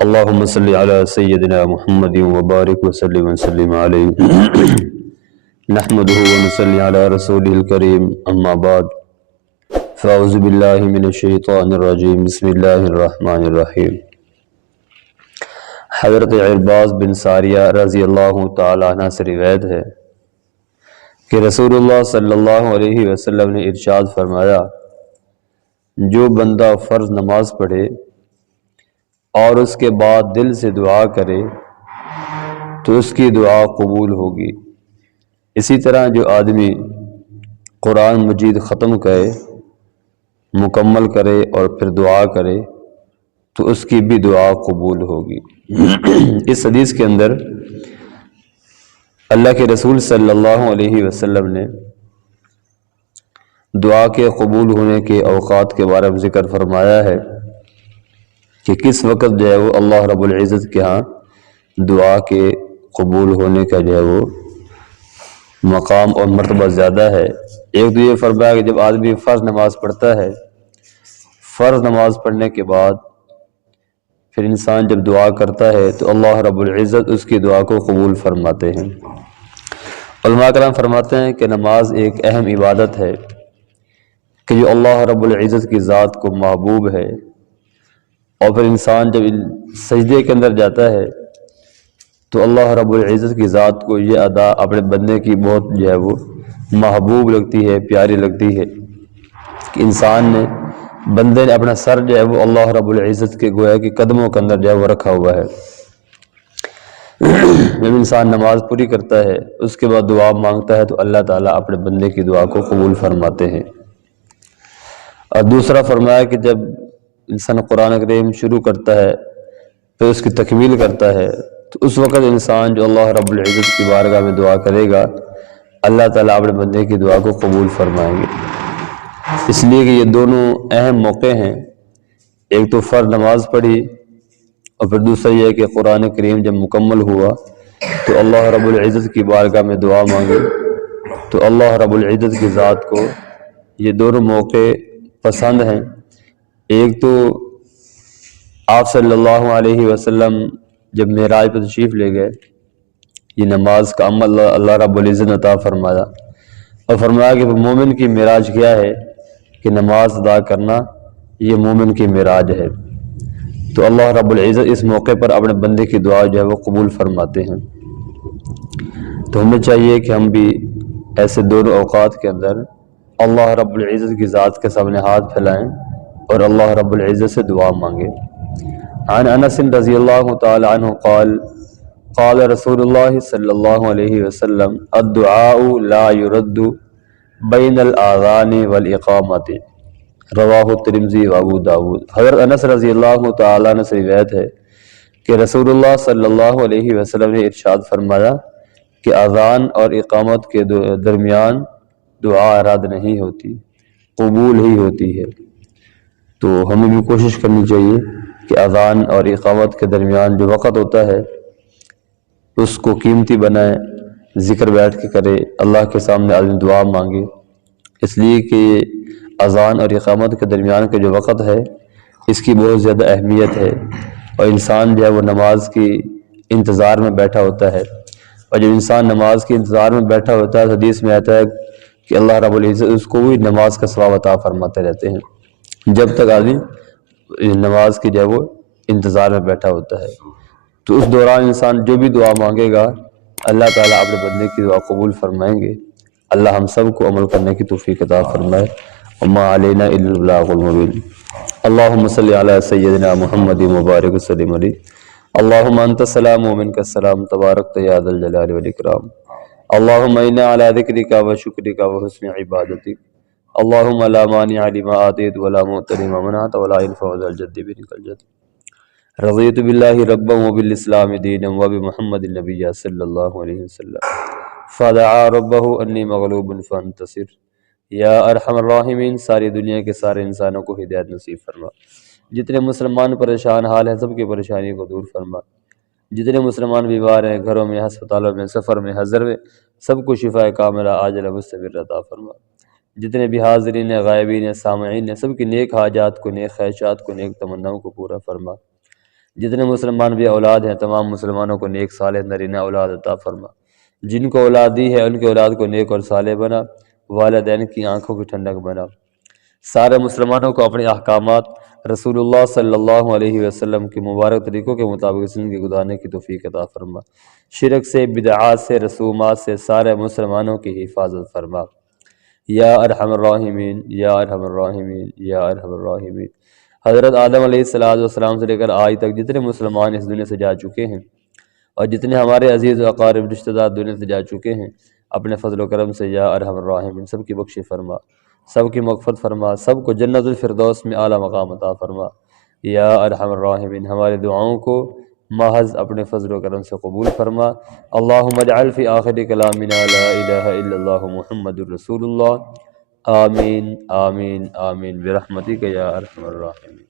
اللهم صل على سيدنا محمد وبارك وسلم وسلم عليه نحمده ونصلي على رسوله الكريم اما بعد فاعوذ بالله من الشیطان الرجیم بسم اللہ الرحمن الرحیم۔ حضرت عرباض بن ساریہ رضی اللہ تعالیٰ عنہ سے روایت ہے کہ رسول اللہ صلی اللہ علیہ وسلم نے ارشاد فرمایا، جو بندہ فرض نماز پڑھے اور اس کے بعد دل سے دعا کرے تو اس کی دعا قبول ہوگی۔ اسی طرح جو آدمی قرآن مجید ختم کرے، مکمل کرے اور پھر دعا کرے تو اس کی بھی دعا قبول ہوگی۔ اس حدیث کے اندر اللہ کے رسول صلی اللہ علیہ وسلم نے دعا کے قبول ہونے کے اوقات کے بارے میں ذکر فرمایا ہے کہ کس وقت جو ہے وہ اللہ رب العزت کے ہاں دعا کے قبول ہونے کا جو ہے وہ مقام اور مرتبہ زیادہ ہے۔ ایک تو یہ فرمایا کہ جب آدمی فرض نماز پڑھتا ہے، فرض نماز پڑھنے کے بعد پھر انسان جب دعا کرتا ہے تو اللہ رب العزت اس کی دعا کو قبول فرماتے ہیں۔ علماء کرام فرماتے ہیں کہ نماز ایک اہم عبادت ہے کہ جو اللہ رب العزت کی ذات کو محبوب ہے، اور پھر انسان جب سجدے کے اندر جاتا ہے تو اللہ رب العزت کی ذات کو یہ ادا اپنے بندے کی بہت جو ہے وہ محبوب لگتی ہے، پیاری لگتی ہے کہ انسان نے بندے نے اپنا سر جو ہے وہ اللہ رب العزت کے گویا کہ قدموں کے اندر جو ہے وہ رکھا ہوا ہے۔ جب انسان نماز پوری کرتا ہے اس کے بعد دعا مانگتا ہے تو اللہ تعالیٰ اپنے بندے کی دعا کو قبول فرماتے ہیں۔ اور دوسرا فرمایا کہ جب انسان قرآن کریم شروع کرتا ہے پھر اس کی تکمیل کرتا ہے تو اس وقت انسان جو اللہ رب العزت کی بارگاہ میں دعا کرے گا اللہ تعالیٰ اپنے بندے کی دعا کو قبول فرمائیں گے۔ اس لیے کہ یہ دونوں اہم موقع ہیں، ایک تو فرض نماز پڑھی اور پھر دوسرا یہ ہے کہ قرآن کریم جب مکمل ہوا تو اللہ رب العزت کی بارگاہ میں دعا مانگی تو اللہ رب العزت کی ذات کو یہ دونوں موقع پسند ہیں۔ ایک تو آپ صلی اللہ علیہ وسلم جب معراج پر تشریف لے گئے، یہ نماز کا عمل اللہ رب العزت نے عطا فرمایا اور فرمایا کہ مومن کی معراج کیا ہے کہ نماز ادا کرنا، یہ مومن کی معراج ہے۔ تو اللہ رب العزت اس موقع پر اپنے بندے کی دعا جو ہے وہ قبول فرماتے ہیں۔ تو ہمیں چاہیے کہ ہم بھی ایسے دونوں اوقات کے اندر اللہ رب العزت کی ذات کے سامنے ہاتھ پھیلائیں اور اللہ رب العزت سے دعا مانگیں۔ عن انس رضی اللہ تعالی عنہ قال قال رسول اللہ صلی اللہ علیہ وسلم الدعاء لا يرد بین الاذان والاقامت، رواہ ترمذی و ابو داود۔ حضرت انس رضی اللہ تعالیٰ عنہ سے روایت ہے کہ رسول اللہ صلی اللہ علیہ وسلم نے ارشاد فرمایا کہ اذان اور اقامت کے درمیان دعا رد نہیں ہوتی، قبول ہی ہوتی ہے۔ تو ہمیں بھی کوشش کرنی چاہیے کہ اذان اور اقامت کے درمیان جو وقت ہوتا ہے اس کو قیمتی بنائیں، ذکر بیٹھ کے کرے، اللہ کے سامنے آدمی دعا مانگے، اس لیے کہ اذان اور اقامت کے درمیان کا جو وقت ہے اس کی بہت زیادہ اہمیت ہے، اور انسان جو ہے وہ نماز کی انتظار میں بیٹھا ہوتا ہے، اور جب انسان نماز کے انتظار میں بیٹھا ہوتا ہے حدیث میں آتا ہے کہ اللہ رب العزت اس کو بھی نماز کا ثواب عطا فرماتے رہتے ہیں جب تک آدمی نماز کی جو ہے وہ انتظار میں بیٹھا ہوتا ہے۔ تو اس دوران انسان جو بھی دعا مانگے گا اللہ تعالیٰ اپنے بندے کی دعا قبول فرمائیں گے۔ اللہ ہم سب کو عمل کرنے کی توفیق عطا فرمائے۔ وما علینا الا البلاغ المبین۔ اللہم صلی علی سیدنا محمد مبارک وسلم علیہ۔ اللہم انت السلام ومنک السلام تبارکت یا ذا الجلال والاکرام۔ اللہم انا علی ذکرک و شکرک و حسن عبادتک۔ اللہم لا مانع لما آتیت ولا معطی لما منعت ولا ينفع ذا الجد منک الجد۔ رضیت باللہ ربا وبالاسلام دینا وبمحمد النبی صلی اللہ علیہ وسلم۔ فدعا ربہ انی مغلوب فانتصر۔ یا ارحم الراحمین، ساری دنیا کے سارے انسانوں کو ہدایت نصیب فرما۔ جتنے مسلمان پریشان حال ہیں سب کی پریشانی کو دور فرما۔ جتنے مسلمان بیمار ہیں گھروں میں، ہسپتالوں میں، سفر میں، حضر میں، سب کو شفا کاملہ عاجلہ مستمر عطا فرما۔ جتنے بھی حاضرین ہیں، غائبین ہیں، سامعین ہیں، سب کی نیک حاجات کو، نیک خواہشات کو، نیک تمناؤں کو پورا فرما۔ جتنے مسلمان بھی اولاد ہیں تمام مسلمانوں کو نیک صالح نرینہ اولاد عطا فرما، جن کو اولاد دی ہے ان کے اولاد کو نیک اور صالح بنا، والدین کی آنکھوں کی ٹھنڈک بنا، سارے مسلمانوں کو اپنے احکامات رسول اللہ صلی اللہ علیہ وسلم کے مبارک طریقوں کے مطابق زندگی گزارنے کی توفیق عطا فرما، شرک سے، بدعات سے، رسومات سے سارے مسلمانوں کی حفاظت فرما، یا ارحم الراحمین یا ارحم الراحمین یا ارحم الراحمین۔ حضرت آدم علیہ السلام سے لے کر آج تک جتنے مسلمان اس دنیا سے جا چکے ہیں اور جتنے ہمارے عزیز و اقارب رشتہ دار دنیا سے جا چکے ہیں، اپنے فضل و کرم سے یا ارحم الراحمین سب کی بخشی فرما، سب کی مغفرت فرما، سب کو جنت الفردوس میں اعلیٰ مقام عطا فرما، یا ارحم الراحمین۔ ہماری دعاؤں کو محض اپنے فضل و کرم سے قبول فرما۔ اللہم اجعل فی آخر کلامنا لا الہ الا اللہ محمد الرسول اللہ۔ آمین آمین آمین برحمتک یا ارحم الراحمین۔